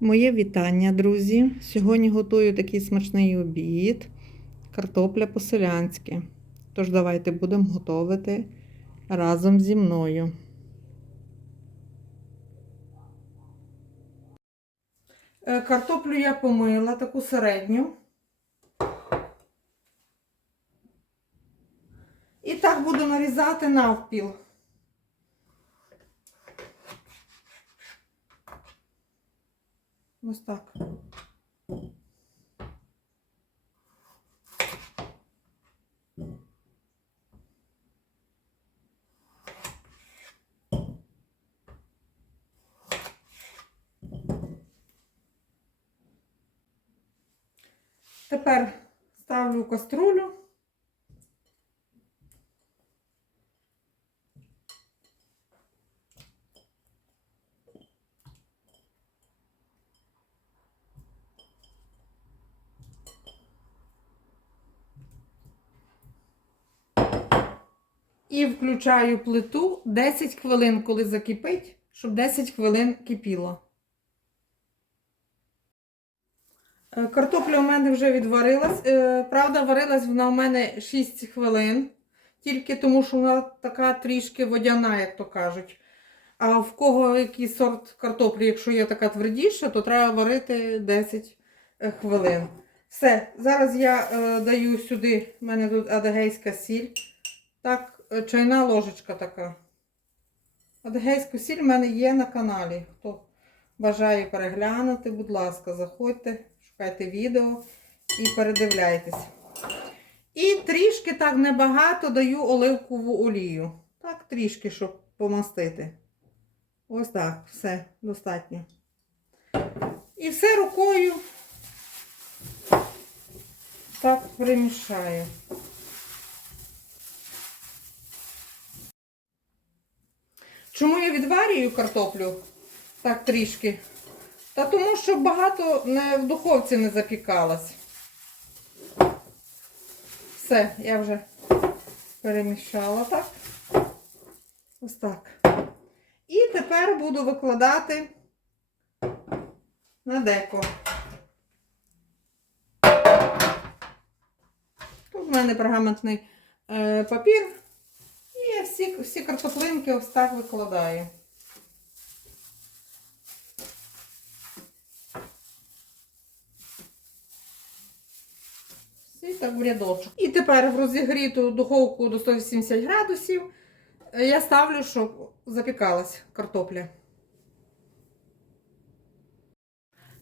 Моє вітання, друзі. Сьогодні готую такий смачний обід. Картопля по-селянськи. Тож давайте будемо готувати разом зі мною. Е, Картоплю я помила, таку середню. І так буду нарізати навпіл. Ось так. Тепер ставлю каструлю. І включаю плиту 10 хвилин, коли закипить, щоб 10 хвилин кипіло. Е, Картопля у мене вже відварилась. Е, Правда, варилась вона у мене 6 хвилин. Тільки тому, що вона така трішки водяна, як то кажуть. А в кого який сорт картоплі, якщо є така твердіша, то треба варити 10 хвилин. Все, зараз я е, даю сюди, в мене тут адегейська сіль. Так, е, чайна ложечка така. Адегейську сіль в мене є на каналі. Хто бажає переглянути, будь ласка, заходьте, шукайте відео і передивляйтесь. І трішки так небагато даю оливкову олію. Так, трішки, щоб помастити. Ось так, все, достатньо. І все рукою так примішаю. Чому я відварюю картоплю так трішки? Та тому, що багато не, в духовці не запікалось. Все, я вже перемішала так. Ось так. І тепер буду викладати на деко. Тут в мене пергаментний е, папір. Всі, всі картоплинки ось так викладаю. Всі так в рядочок. І тепер в розігріту духовку до 180 градусів е, я ставлю, щоб запікалась картопля.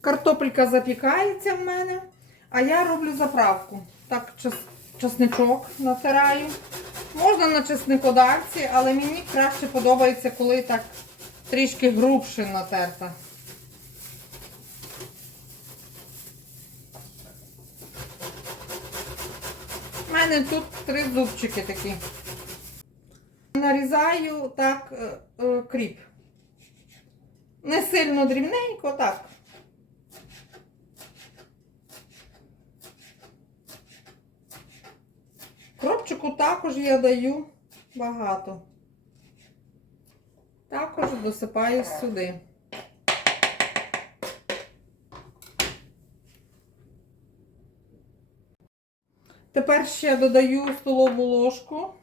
Картопелька запікається в мене, а я роблю заправку. Так, час, часничок натираю. Можна на чесникодарці, але мені краще подобається, коли так трішки грубше натерта. У мене тут три зубчики такі. Нарізаю так е, е, кріп. Не сильно дрібненько, так. Кропчику також я даю багато. Також досипаю сюди. Тепер ще додаю столову ложку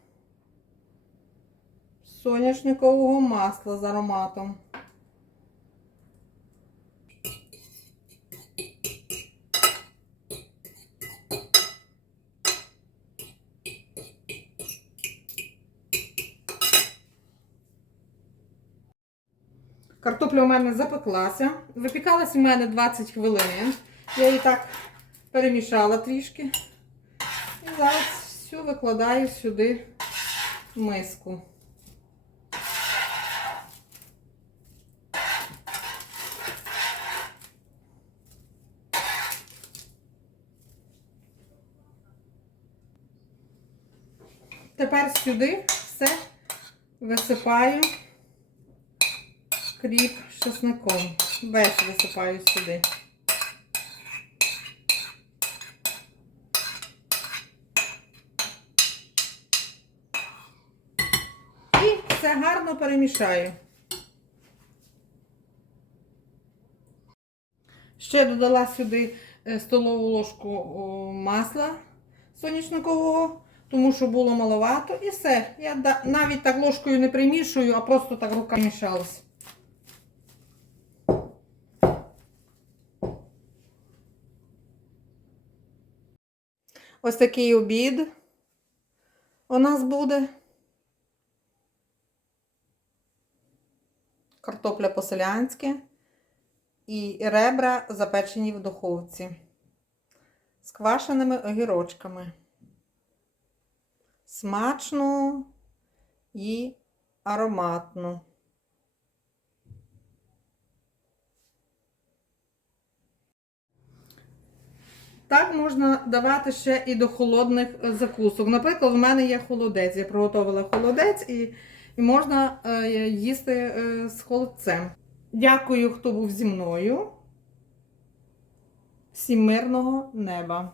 соняшникового масла з ароматом. Картопля у мене запеклася. Випікалась у мене 20 хвилин. Я її так перемішала трішки. І зараз всю викладаю сюди в миску. Тепер сюди все висипаю кріп з чесником. Весь висипаю сюди. І все гарно перемішаю. Ще додала сюди е, столову ложку масла соняшникового, тому що було маловато. І все. Я навіть так ложкою не примішую, а просто так руками мішалась. Ось такий обід у нас буде. Картопля по-селянськи і ребра запечені в духовці з квашеними огірочками. Смачно і ароматно. Так можна давати ще і до холодних е, закусок. Наприклад, в мене є холодець. Я приготувала холодець і і можна е, їсти е, з холодцем. Дякую, хто був зі мною. Всім мирного неба!